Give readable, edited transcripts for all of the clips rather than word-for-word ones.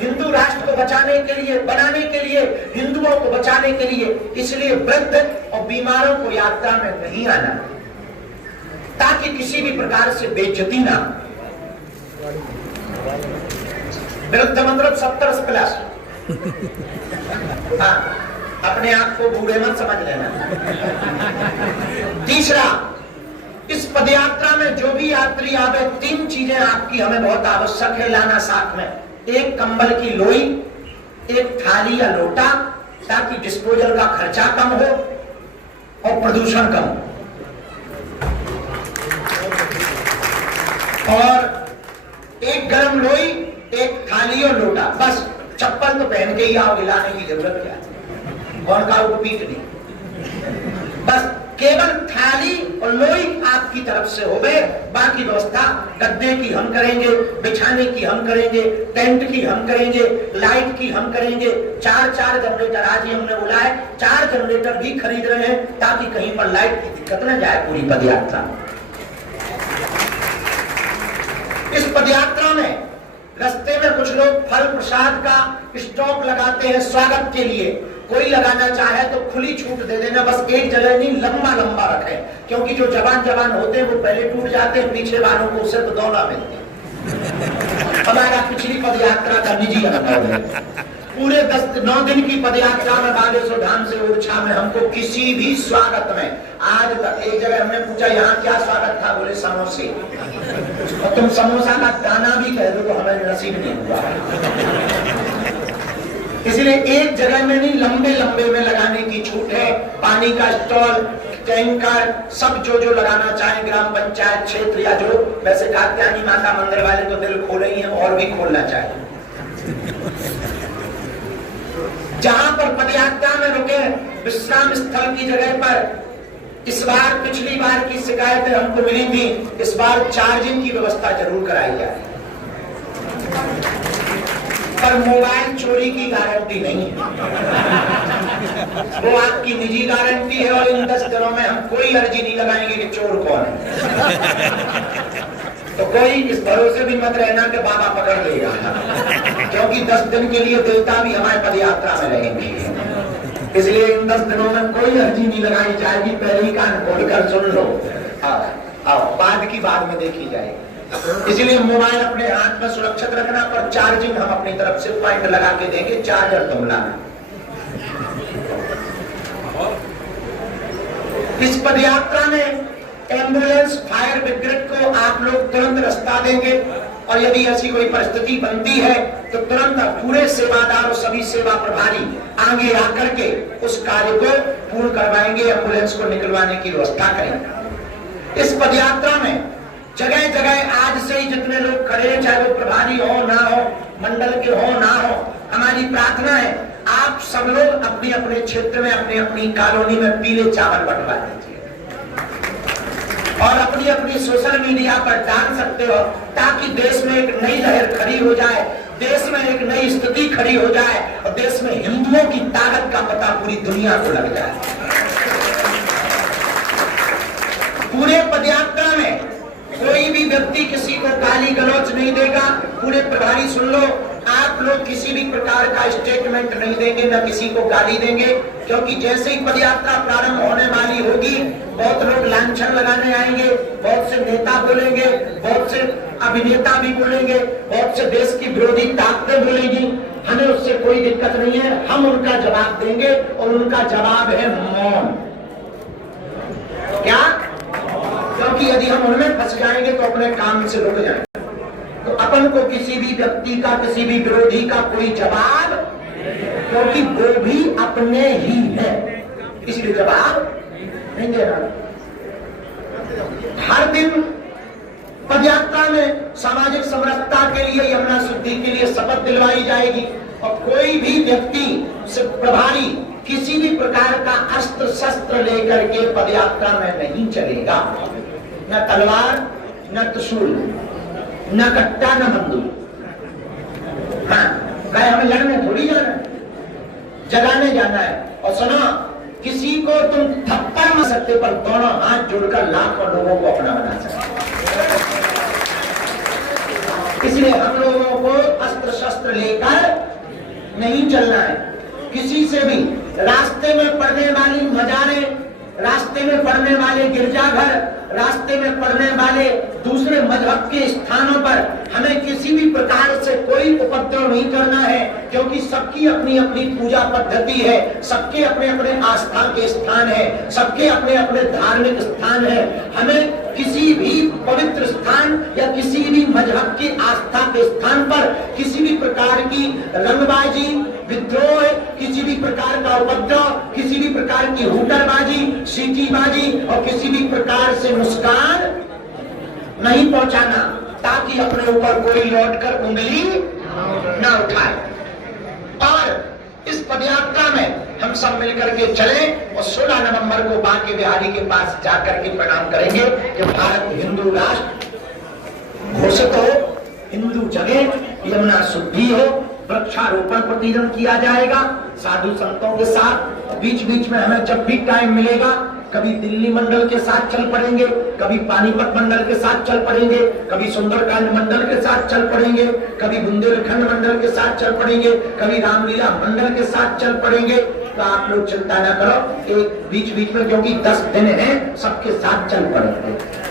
हिंदू राष्ट्र को बचाने के लिए, बनाने के लिए, हिंदुओं को बचाने के लिए। इसलिए वृद्ध और बीमारों को यात्रा में नहीं आना, ताकि किसी भी प्रकार से बेइज्जती ना। वृद्ध मतलब 70 प्लस। हाँ, अपने आप को बूढ़े मत समझ लेना। तीसरा, इस पदयात्रा में जो भी यात्री आवे, 3 चीजें आपकी हमें बहुत आवश्यक है लाना साथ में। एक कंबल की लोई, एक थाली या लोटा, ताकि डिस्पोजल का खर्चा कम हो और प्रदूषण कम हो, और एक गर्म लोई, एक थाली और लोटा। बस चप्पल तो पहन के ही आओ, हिलाने की जरूरत क्या है, और का उपपीठ नहीं। बस केवल थाली और लोई आपकी तरफ से होवे, बाकी व्यवस्था गद्दे की हम करेंगे, बिछाने की हम करेंगे, टेंट की हम करेंगे, लाइट की हम करेंगे। 4 जनरेटर आज ही हमने बोला है, 4 जनरेटर भी खरीद रहे हैं, ताकि कहीं पर लाइट की दिक्कत न जाए पूरी पदयात्रा। इस पदयात्रा में रास्ते में कुछ लोग फल प्रसाद का स्टॉक लगाते हैं स्वागत के लिए। कोई लगाना चाहे तो खुली छूट दे देना, बस एक जगह नहीं, लंबा लंबा रखें, क्योंकि जो जवान होते हैं वो पहले टूट जाते हैं, पीछे वालों को उससे तो दौड़ा मिलती है। हमारा पिछली पदयात्रा का निजी अनुभव है। पूरे 9 दिन की पदयात्रा में बागेश्वर धाम से ओरछा में हमको किसी भी स्वागत में आज तक, एक जगह हमने पूछा यहाँ क्या स्वागत था, बोले समोसे, और तुम समोसा का दाना भी कह दो तो हमें नसीब नहीं हुआ। इसलिए एक जगह में नहीं, लंबे लंबे में लगाने की छूट है। पानी का स्टॉल, टैंकर, सब जो लगाना चाहे, ग्राम पंचायत क्षेत्र या जो, वैसे कात्यायनी माता मंदिर वाले तो दिल खोले ही हैं और भी खोलना चाहिए। जहां पर पदयात्रा में रुके, विश्राम स्थल की जगह पर, इस बार पिछली बार की शिकायतें हमको मिली थी, इस बार चार्जिंग की व्यवस्था जरूर कराई जाए, पर मोबाइल चोरी की गारंटी नहीं है, वो आपकी निजी गारंटी है। और इन 10 दिनों में हम कोई अर्जी नहीं लगाएंगे कि चोर कौन है। तो कोई इस भरोसे भी मत रहना कि बाबा पकड़ लेगा, क्योंकि 10 दिन के लिए देवता भी हमारे पदयात्रा में रहेंगे। इसलिए इन 10 दिनों में कोई अर्जी नहीं लगाई जाएगी, पहले ही कान खोलकर सुन लो। आओ, बाद की बाद में देखी जाएगी। इसलिए मोबाइल अपने हाथ में सुरक्षित रखना, पर चार्जिंग हम अपनी तरफ से पॉइंट लगा के देंगे, चार्जर तुम लाना। इस पदयात्रा में एम्बुलेंस, फायर ब्रिगेड को आप लोग तुरंत रास्ता देंगे, और यदि ऐसी कोई परिस्थिति बनती है तो तुरंत पूरे सेवादार और सभी सेवा प्रभारी आगे आकर के उस कार्य को पूर्ण करवाएंगे, एम्बुलेंस को निकलवाने की व्यवस्था करेंगे। इस पदयात्रा में जगह जगह आज से ही जितने लोग खड़े हैं, चाहे वो प्रभारी हो ना हो, मंडल के हो ना हो, हमारी प्रार्थना है आप सब लोग अपने अपने क्षेत्र में, अपनी अपनी कॉलोनी में पीले चावल बंटवा दीजिए, और अपनी अपनी सोशल मीडिया पर डाल सकते हो, ताकि देश में एक नई लहर खड़ी हो जाए, देश में एक नई स्थिति खड़ी हो जाए, और देश में हिंदुओं की ताकत का पता पूरी दुनिया को लग जाए। पूरे पदयात्रा में कोई भी व्यक्ति किसी को गाली गलौज नहीं देगा। पूरे प्रभारी सुन लो, आप लोग किसी भी प्रकार का स्टेटमेंट नहीं देंगे, न किसी को गाली देंगे, क्योंकि जैसे ही पदयात्रा प्रारंभ होने वाली होगी, बहुत लोग लांछन लगाने आएंगे, बहुत से नेता बोलेंगे, बहुत से अभिनेता भी बोलेंगे, बहुत से देश की विरोधी ताकतें बोलेंगी। हमें उससे कोई दिक्कत नहीं है, हम उनका जवाब देंगे, और उनका जवाब है मौन। क्या? क्योंकि यदि हम उनमें फंस जाएंगे तो अपने काम से रुक जाएंगे। तो अपन को किसी भी व्यक्ति का, किसी भी विरोधी का कोई जवाब, क्योंकि वो भी अपने ही है, इसलिए जवाब नहीं देना। हर दिन पदयात्रा में सामाजिक समरसता के लिए, यमुना शुद्धि के लिए शपथ दिलवाई जाएगी, और कोई भी व्यक्ति प्रभारी किसी भी प्रकार का अस्त्र शस्त्र लेकर के पदयात्रा में नहीं चलेगा, न तलवार, न त्रिशूल, न कट्टा, न बंदूक। हाँ, कहे हमें लड़ने थोड़ी जाना है, जगाने जाना है। और सुनो, किसी को तुम थप्पड़ मार सकते, पर दोनों हाथ जोड़कर लाखों लोगों को अपना बना सकते। इसलिए हम लोगों को अस्त्र शस्त्र लेकर नहीं चलना है। किसी से भी रास्ते में पड़ने वाली मजारें, रास्ते में पड़ने वाले गिरजाघर, रास्ते में पड़ने वाले दूसरे मजहब के स्थानों पर हमें किसी भी प्रकार से कोई उपद्रव नहीं करना है, क्योंकि सबकी अपनी अपनी पूजा पद्धति है, सबके अपने अपने आस्था के स्थान है, सबके अपने अपने धार्मिक स्थान है। हमें किसी भी पवित्र स्थान या किसी भी मजहब की आस्था के स्थान पर किसी भी प्रकार की रंगबाजी, विद्रोह, किसी भी प्रकार का उपद्रव, किसी भी प्रकार की हुटरबाजी, सीटीबाजी और किसी भी प्रकार से मुस्कान नहीं पहुंचाना, ताकि अपने ऊपर कोई लौटकर उंगली न उठाए। और इस पदयात्रा में हम सब मिलकर के चलें और 16 नवंबर को बांके बिहारी के पास जाकर के प्रणाम करेंगे कि भारत हिंदू राष्ट्र घोषित हो, हिंदू जगे, यमुना शुद्धि हो, वृक्षारोपण प्रतिदिन किया जाएगा साधु संतों के साथ। बीच बीच में हमें जब भी टाइम मिलेगा, कभी दिल्ली मंडल के साथ चल पड़ेंगे, कभी पानीपत मंडल के साथ चल पड़ेंगे, कभी सुंदरकांड मंडल के साथ चल पड़ेंगे, कभी बुंदेलखंड मंडल के साथ चल पड़ेंगे, कभी रामलीला मंडल के साथ चल पड़ेंगे। तो आप लोग चिंता ना करो, एक बीच बीच में, क्योंकि 10 दिन है, सबके साथ चल पड़ेंगे।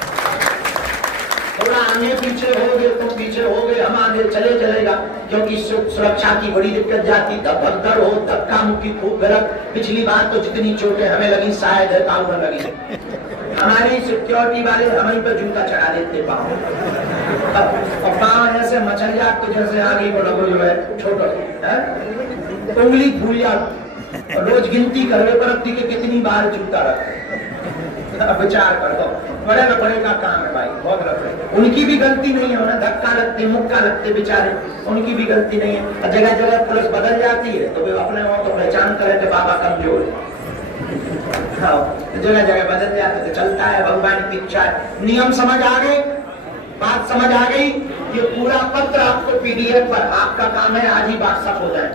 थोड़ा आगे पीछे हो गए तो पीछे हो गए, हम आगे चले चलेगा, क्योंकि सुरक्षा की बड़ी दिक्कत जाती, धक्का हो, धक्का मुक्की खूब गलत। पिछली बार तो जितनी चोटें हमें लगी शायद है ताऊ न लगी। हमारी सिक्योरिटी वाले हमें पर जूता चढ़ा देते पाँव, और पाँव ऐसे मचल जाते जैसे आगे बढ़ो जो है छोटा उंगली भूल जाती। रोज गिनती करवे पर कितनी बार जूता रखे, विचार कर दो। बड़े लफड़े का काम है भाई, बहुत लफड़े। उनकी भी गलती नहीं है, उन्हें धक्का लगते, मुक्का लगते बेचारे, उनकी भी गलती नहीं है। जगह जगह पुलिस बदल जाती है तो वे अपने वो तो पहचान करें कि बाबा कमजोर है। हाँ, जगह जगह बदल जाते तो चलता है, भगवान की इच्छा है। नियम समझ आ गए, बात समझ आ गई। ये पूरा पत्र आपको PDF पर, आपका काम है आज ही व्हाट्सएप हो जाए,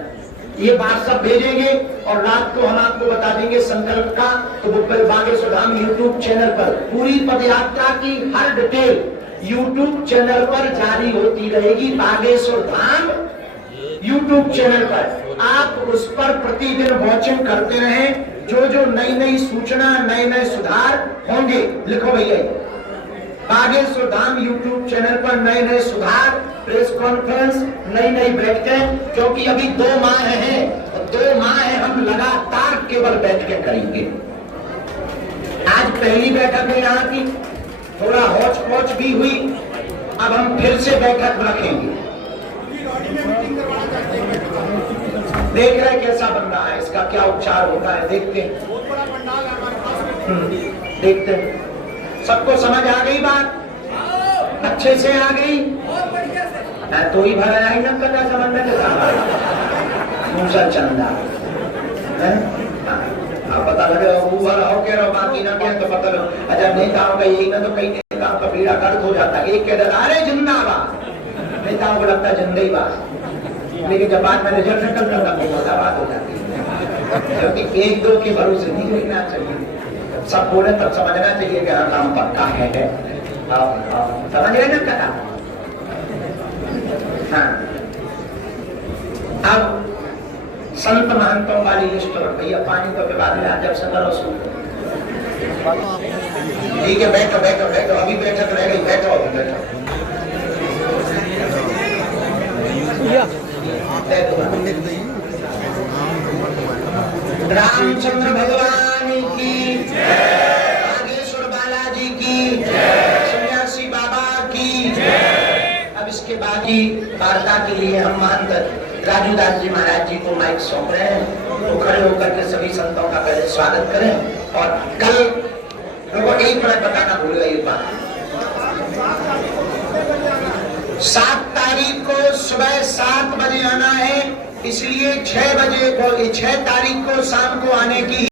ये व्हाट्सएप भेजेंगे और रात को हम आपको बता देंगे संकल्प का। तो बागेश्वर धाम यूट्यूब चैनल पर पूरी पदयात्रा की हर डिटेल यूट्यूब चैनल पर जारी होती रहेगी। बागेश्वर धाम यूट्यूब चैनल पर आप उस पर प्रतिदिन वॉचिंग करते रहें। जो जो नई नई सूचना, नए नए सुधार होंगे, लिखो भैया, बागेश्वर धाम यूट्यूब चैनल पर नए नए सुधार, प्रेस कॉन्फ्रेंस, नई नई बैठकें, क्योंकि अभी 2 माह हैं, 2 माह हम लगातार केवल बैठकें करेंगे। आज पहली बैठक है यहाँ की, थोड़ा हौच पौच भी हुई, अब हम फिर से बैठक रखेंगे। देख रहे कैसा बन रहा है, इसका क्या उपचार होता है, देखते हैं, देखते हैं। सबको समझ आ गई बात, अच्छे से आ गई, तो ही भरा ही न पता समझने के साथ मूसा चंदा आप पता लगे भरा हो के रहो, बाकी ना क्या तो पता लो। अच्छा नेताओं का यही ना, तो कई नेताओं का पीड़ा गर्द हो जाता है। एक कह रहा अरे जिंदाबाद, नेताओं को लगता है जिंदाबाद, लेकिन जब बाद में रिजल्ट निकलता है तो मुर्दाबाद हो जाती है। क्योंकि 1-2 के भरोसे नहीं रहना चाहिए, सब बोले तब समझना चाहिए कि हाँ काम पक्का है। समझ रहे ना कथा? हाँ, अब संत महंतों वाली लिस्ट और भैया पानी तो के बाद जब से करो सुन, ठीक है, बैठो बैठो बैठो, अभी बैठक रह गई, बैठो अभी बैठो। रामचंद्र भगवान की, नागेश्वर बालाजी की, सन्यासी बाबा की। अब इसके बाद ही वार्ता के लिए हम महंत राजू दास जी महाराज जी को माइक सौंप रहे हैं। तो खड़े होकर के सभी संतों का पहले स्वागत करें। और कल लोगों एक मिनट बताना भूल गई बात, 7 तारीख को सुबह 7 बजे आना है, इसलिए 6 तारीख को शाम को आने की